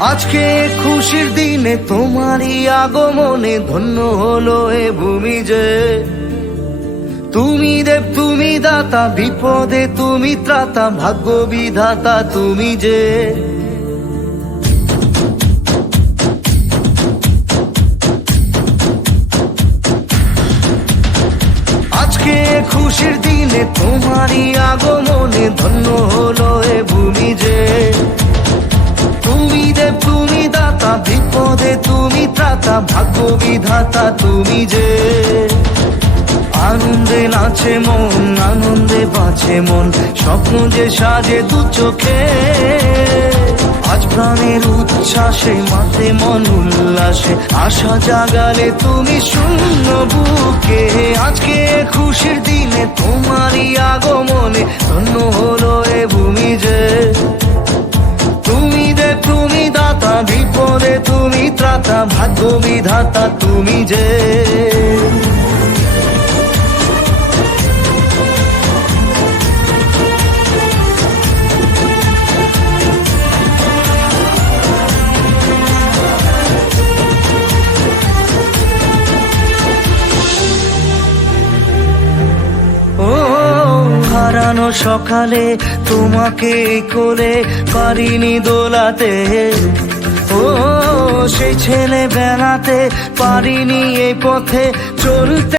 আজকে খুশির দিনে তোমারই আগমনে ধন্য হলো এ ভূমি যে। তুমি দেব তুমি দাতা, বিপদে তুমি ত্রাতা, ভাগ্য বিধাতা তুমি যে। আজকে খুশির দিনে তোমারই আগমনে ধন্য হলো এ ভূমি যে। তুমি দেব তুমি দাতা, বিপদে তুমি ত্রাতা, ভাগ্য বিধাতা তুমি যে। আনন্দে নাচে মন, আনন্দে বাঁচে মন, স্বপ্ন যে সাজে দু চোখে। আজ প্রাণের উচ্ছ্বাসে মাতে মন উল্লাসে, আশা জাগালে তুমি শূন্য বুকে। আজকে খুশির দিনে তোমারই আগমনে ধন্য হলো এ ভূমি যে। তুমি দে তুমি দাতা, বিপদে তুমি ত্রাতা, ভাগ্য বিধাতা তুমি যে। হারানো সকালে তোমাকে কোলে পারিনি দোলাতে, ও সেই ছেলে বেলাতে পারিনি এই পথে চলতে।